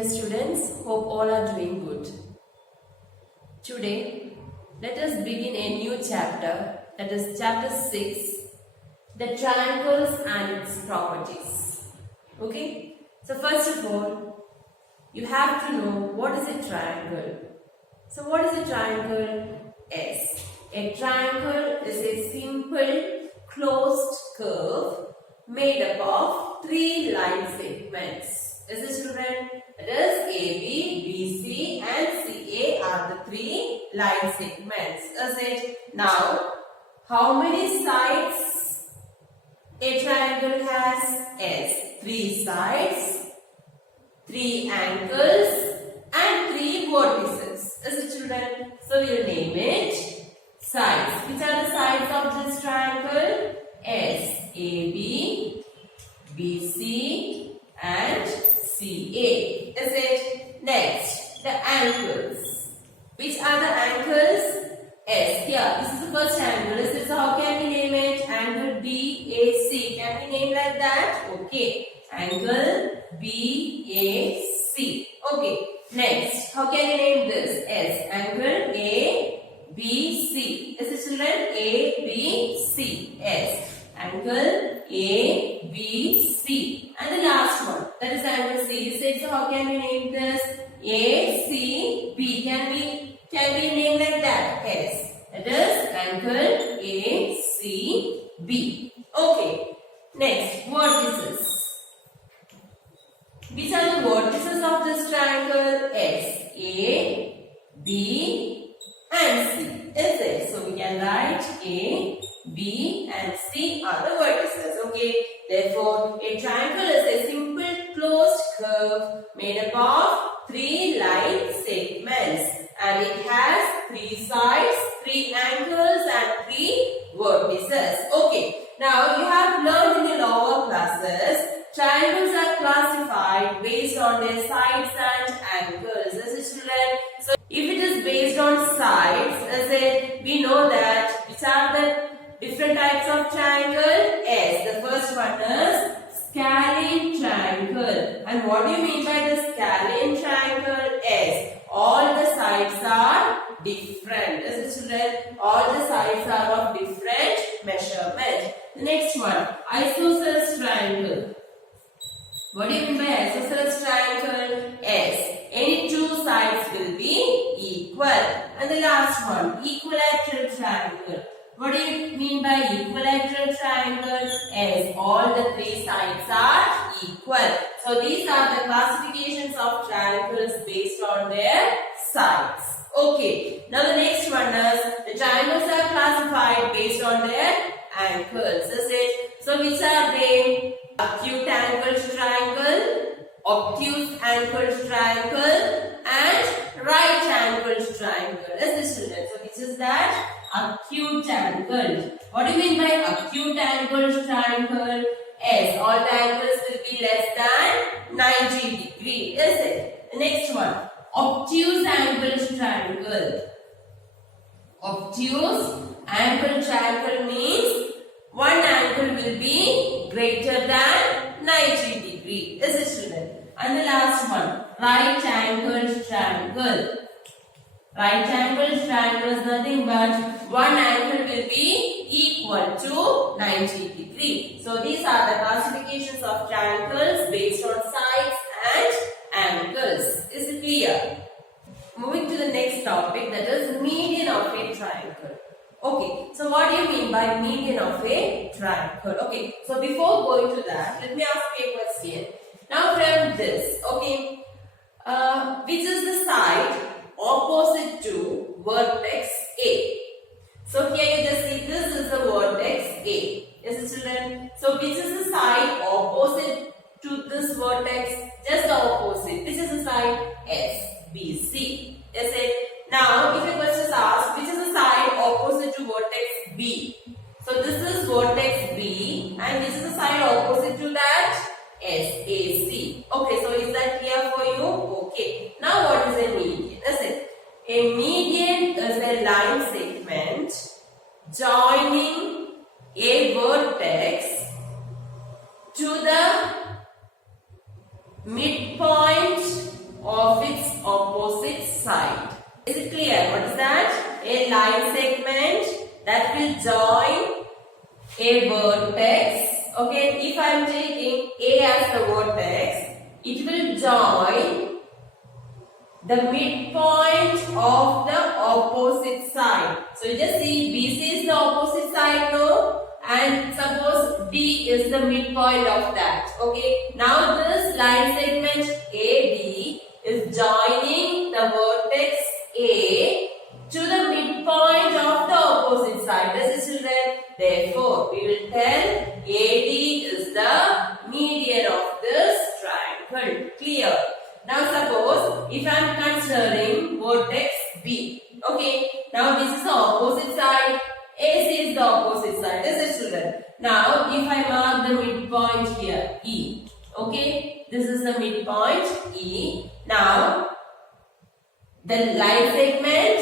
dear students, hope all are doing good. Today, let us begin a new chapter, that is chapter 6, the triangles and its properties. Okay, so first of all, you have to know what is a triangle. So what is a triangle? S. A triangle is a simple closed curve made up of three line segments. Is it, children? It is AB, BC and CA are the three line segments. Is it? Now, how many sides a triangle has? S. 3 sides, 3 angles and 3 vertices. Is it, children? So, we will name it sides. Which are the sides of this triangle? S. AB, BC and CA. Is it? Next, the angles. Which are the angles? S. Here, this is the first angle. Is it? So, how can we name it? Angle BAC. Can we name like that? Okay. Angle BAC. Okay. Next, how can you name this? S. Angle ABC. Is it, children? ABC. S. Angle ABC. And the last one, that is angle C. So how can we name this? ACB. Can we name like that? Yes. It is angle ACB. Okay. Next, vertices. Which are the vertices of this triangle? S, A, B and C. Is it? So we can write A, B and C are the vertices. Okay. Therefore, a triangle is a simple closed curve made up of three line segments and it has 3 sides, 3 angles and 3 vertices. Okay. Now, you have learned in your lower classes, triangles are classified based on their sides and angles. Is it, children? So, if it is based on sides, we know that which are the different types of triangle? S. The first one is scalene triangle. And what do you mean by the scalene triangle? S. All the sides are different. Is it, children? All the sides are of different measurement. The next one, isosceles triangle. What do you mean by isosceles triangle? S. Any two sides will be equal. And the last one, equilateral triangle. What do you mean by equilateral triangle? S. All the 3 sides are equal. So these are the classifications of triangles based on their sides. Okay. Now the next one is the triangles are classified based on their angles. Is it? So which are they? Acute angled triangle, obtuse angled triangle and right angled triangle. Is it, children? So which is that? Acute angled. What do you mean by acute angled triangle? S. All the angles will be less than 90 degrees. Is it? The next one. Obtuse angled triangle. Obtuse angled triangle means one angle will be greater than 90 degrees. Is it, children? And the last one. Right angled triangle. Right angled triangle is nothing but one angle will be equal to 90 degrees. So these are the classifications of triangles based on sides and angles. Is it clear? Moving to the next topic, that is median of a triangle. Okay, so what do you mean by median of a triangle? Okay, so before going to that, let me ask you a question. Now from this, okay, which is the side opposite to vertex A? So here you just see this is the vertex A. Is it, children? So which is the side opposite to this vertex? Just the opposite. Which is the side? S, B, C. Is it? Now if a question is asked, which is the side opposite to vertex B? So this is vertex B and this is the side opposite to that? SAC. Okay, so is that clear for you? Okay. Now what is a median? Is it? A median is a line segment joining a vertex to the midpoint its opposite side. Is it clear? What is that? A line segment that will join a vertex. Okay, if I am taking A as the vertex, it will join the midpoint of the opposite side. So you just see BC is the opposite side now, and suppose D is the midpoint of that. Okay, now this line segment AD is joining the vertex A to the midpoint of the opposite side. This is children. Therefore, we will tell AD is the median of this triangle. Clear? Now suppose if I am considering vertex B. Okay, now this is the opposite side. AC is the opposite side. This is children. Now if I mark the midpoint here, E. Okay, this is the midpoint E. Now the line segment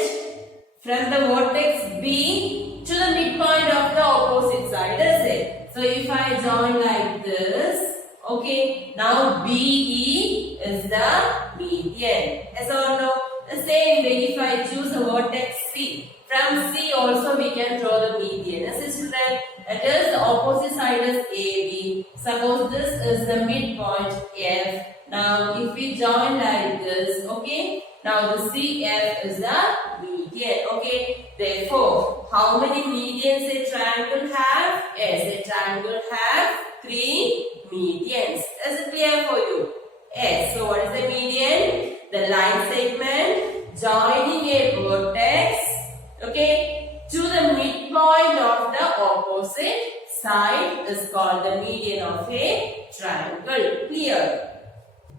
from the vertex B to the midpoint of the opposite side. Is it? So if I join like this, okay, now BE is the median. Yes or no? The same way, if I choose the vertex C, from C also we can draw the median. Yes, children. That is the opposite side is AB. Suppose this is the midpoint F. Now if we join like this, okay, now the CF is the median. Okay, therefore, how many medians a triangle have? Yes, a triangle have 3 medians. Is it clear for you? Yes. So what is the median? The line segment joining a vertex, okay, to the midpoint of the opposite side is called the median of a triangle. Clear?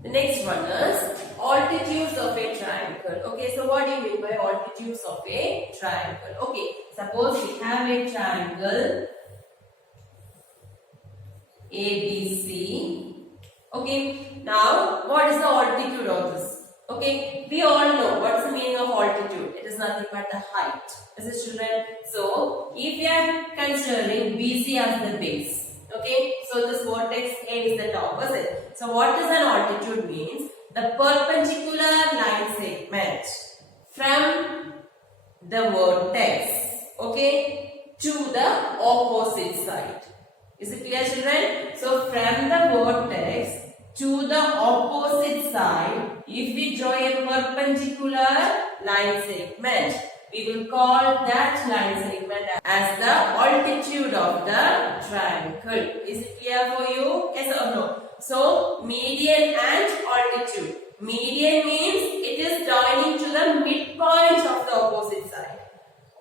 The next one is altitudes of a triangle. Okay, so what do you mean by altitudes of a triangle? Okay, suppose we have a triangle ABC. Okay, now what is the altitude of this? Okay, we all know what is the meaning of altitude. It is nothing but the height. Is it children? So, if we are considering BC as the base, okay, so this vertex A is the top, is it? So, what does an altitude means? The perpendicular line segment from the vertex, okay, to the opposite side. Is it clear, children? So, from the vertex to the opposite side, if we draw a perpendicular line segment, we will call that line segment as the altitude of the triangle. Is it clear for you? Yes or no? So, median and altitude. Median means it is joining to the midpoint of the opposite side.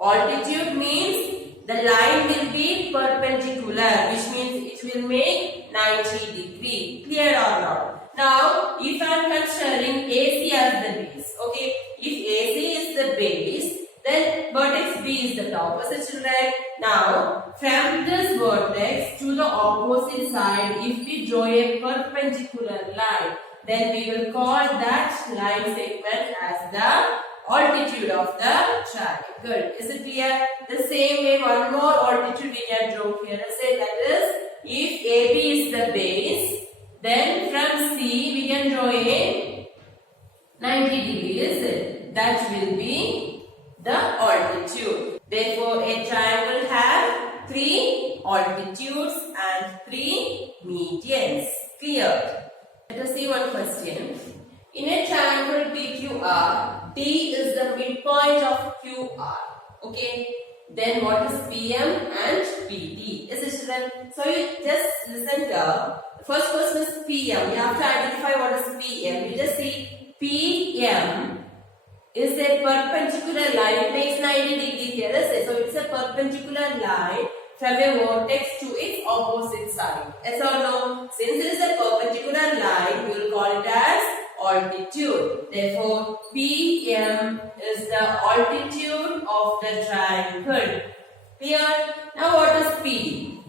Altitude means the line will be perpendicular, which means it will make 90 degree. Clear or not? Now, if I am considering AC as the base, okay, if AC is the base, then vertex B is the top. Is it children? Now, from this vertex to the opposite side, if we draw a perpendicular line, then we will call that line segment as the altitude of the triangle. Is it clear? The same way, one more altitude we can draw here. Say that is, if AB is the base, then from C we can draw a 90 degrees. That will be the altitude. Therefore, a triangle has 3 altitudes and 3 medians. Clear? Let us see one question. In a triangle PQR, D is the midpoint of QR. Okay. Then what is PM and PD? Is it children? So you just listen here. The first question is PM. You have to identify what is PM. You just see PM is a perpendicular line. It makes 90 degree here. Is it? So it's a perpendicular line from a vertex to its opposite side. Yes or no? Since it is a perpendicular line, we will call it as altitude. Therefore, PM is the altitude of the triangle. Clear? Now what is PD?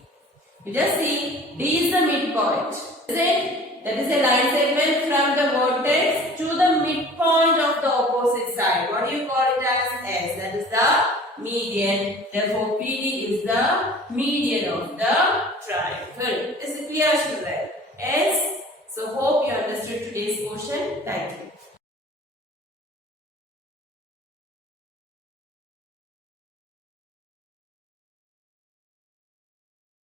You just see D is the midpoint. Is it? That is a line segment from the vertex to the midpoint of the opposite side. What do you call it as? S. That is the median. Therefore, PD is the median of the triangle. Is it clear, children? S. So, hope you understood today's question. Thank you.